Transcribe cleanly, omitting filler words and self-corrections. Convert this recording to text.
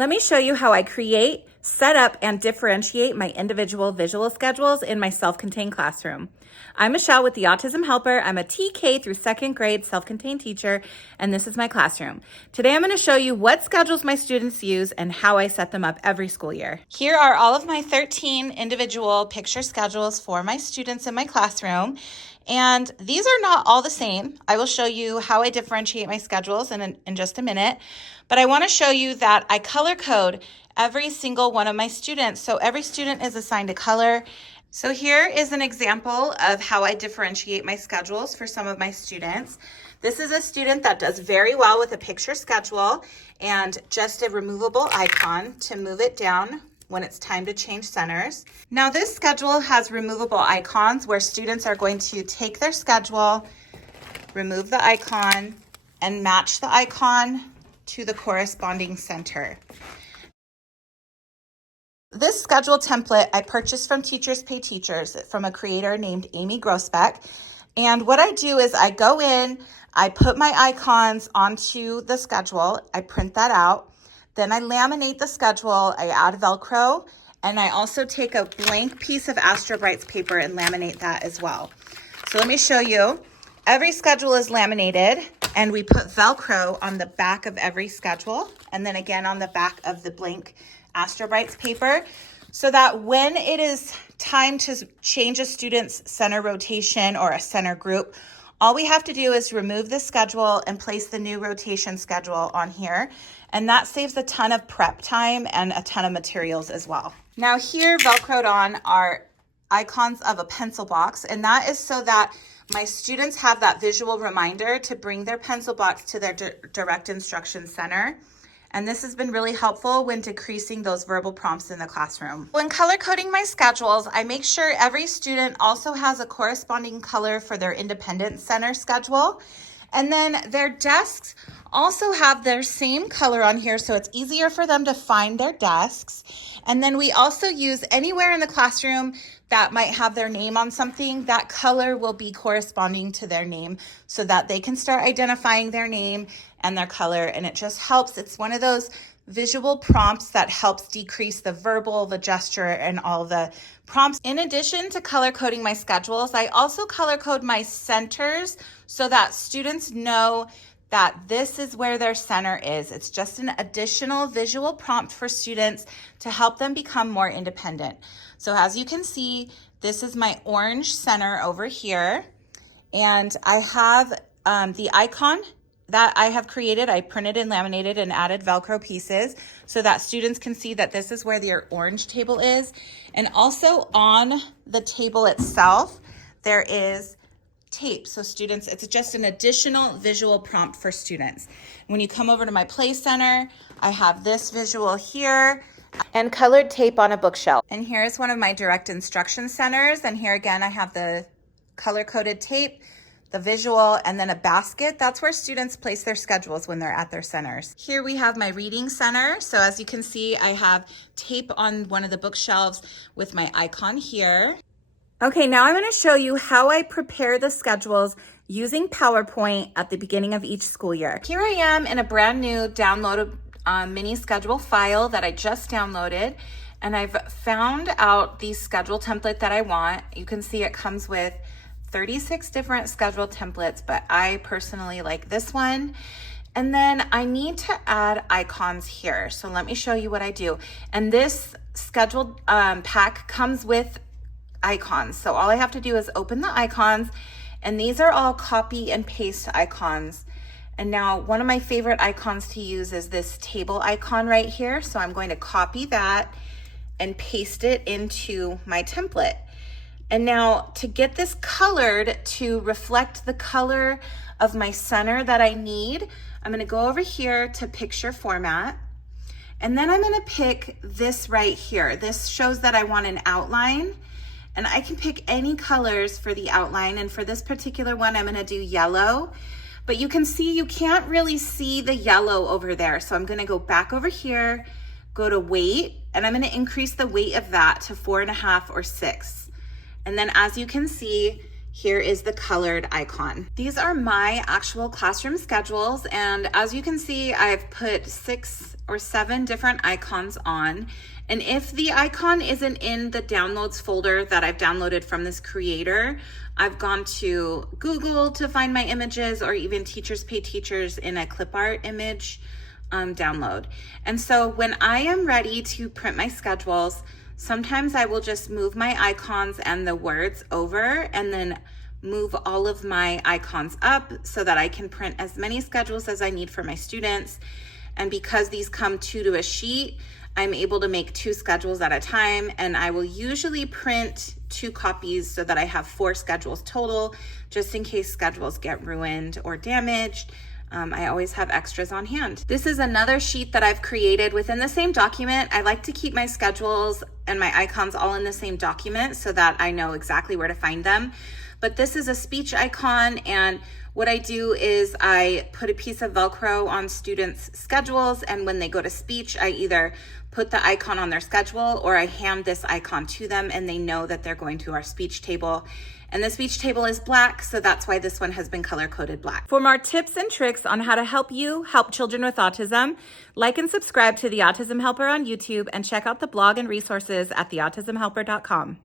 Let me show you how I create, set up, and differentiate my individual visual schedules in my self-contained classroom. I'm Michelle with the Autism Helper. I'm a TK through second grade self-contained teacher, and this is my classroom. Today I'm going to show you what schedules my students use and how I set them up every school year. Here are all of my 13 individual picture schedules for my students in my classroom. And these are not all the same. I will show you how I differentiate my schedules in just a minute. But I want to show you that I color code every single one of my students. So every student is assigned a color. So here is an example of how I differentiate my schedules for some of my students. This is a student that does very well with a picture schedule and just a removable icon to move it down when it's time to change centers. Now this schedule has removable icons where students are going to take their schedule, remove the icon, and match the icon to the corresponding center. This schedule template I purchased from Teachers Pay Teachers from a creator named Amy Grosbeck. And what I do is I go in, I put my icons onto the schedule, I print that out, then I laminate the schedule, I add Velcro, and I also take a blank piece of Astro Brights paper and laminate that as well. So let me show you. Every schedule is laminated, and we put Velcro on the back of every schedule, and then again on the back of the blank Astro Brights paper, so that when it is time to change a student's center rotation or a center group, all we have to do is remove the schedule and place the new rotation schedule on here. And that saves a ton of prep time and a ton of materials as well. Now here, Velcroed on are icons of a pencil box, and that is so that my students have that visual reminder to bring their pencil box to their direct instruction center. And this has been really helpful when decreasing those verbal prompts in the classroom. When color coding my schedules, I make sure every student also has a corresponding color for their independent center schedule. And then their desks also have their same color on here, so it's easier for them to find their desks. And then we also use anywhere in the classroom that might have their name on something, that color will be corresponding to their name so that they can start identifying their name and their color. And it just helps. It's one of those visual prompts that helps decrease the verbal, the gesture, and all the prompts. In addition to color coding my schedules, I also color code my centers so that students know that this is where their center is. It's just an additional visual prompt for students to help them become more independent. So as you can see, this is my orange center over here. And I have the icon that I have created. I printed and laminated and added Velcro pieces so that students can see that this is where their orange table is. And also on the table itself, there is tape. So students, it's just an additional visual prompt for students. When you come over to my play center, I have this visual here and colored tape on a bookshelf. And here's one of my direct instruction centers. And here again, I have the color-coded tape, the visual, and then a basket. That's where students place their schedules when they're at their centers. Here we have my reading center. So as you can see, I have tape on one of the bookshelves with my icon here. Okay, now I'm going to show you how I prepare the schedules using PowerPoint at the beginning of each school year. Here I am in a brand new downloaded mini schedule file that I just downloaded, and I've found out the schedule template that I want. You can see it comes with 36 different schedule templates, but I personally like this one. And then I need to add icons here. So let me show you what I do. And this scheduled pack comes with icons. So all I have to do is open the icons, and these are all copy and paste icons. And now one of my favorite icons to use is this table icon right here. So I'm going to copy that and paste it into my template. And now to get this colored to reflect the color of my center that I need, I'm gonna go over here to picture format. And then I'm gonna pick this right here. This shows that I want an outline, and I can pick any colors for the outline. And for this particular one, I'm gonna do yellow. But you can see, you can't really see the yellow over there. So I'm gonna go back over here, go to weight, and I'm gonna increase the weight of that to 4.5 or 6. And then as you can see, here is the colored icon. These are my actual classroom schedules. And as you can see, I've put 6 or 7 different icons on. And if the icon isn't in the downloads folder that I've downloaded from this creator, I've gone to Google to find my images, or even Teachers Pay Teachers in a clip art image download. And so when I am ready to print my schedules, sometimes I will just move my icons and the words over, and then move all of my icons up so that I can print as many schedules as I need for my students. And because these come 2 to a sheet, I'm able to make 2 schedules at a time, and I will usually print 2 copies so that I have 4 schedules total, just in case schedules get ruined or damaged. I always have extras on hand. This is another sheet that I've created within the same document. I like to keep my schedules and my icons all in the same document so that I know exactly where to find them. But this is a speech icon, and what I do is I put a piece of Velcro on students' schedules, and when they go to speech, I either put the icon on their schedule or I hand this icon to them, and they know that they're going to our speech table. And the speech table is black, so that's why this one has been color-coded black. For more tips and tricks on how to help you help children with autism, like and subscribe to the Autism Helper on YouTube, and check out the blog and resources at theautismhelper.com.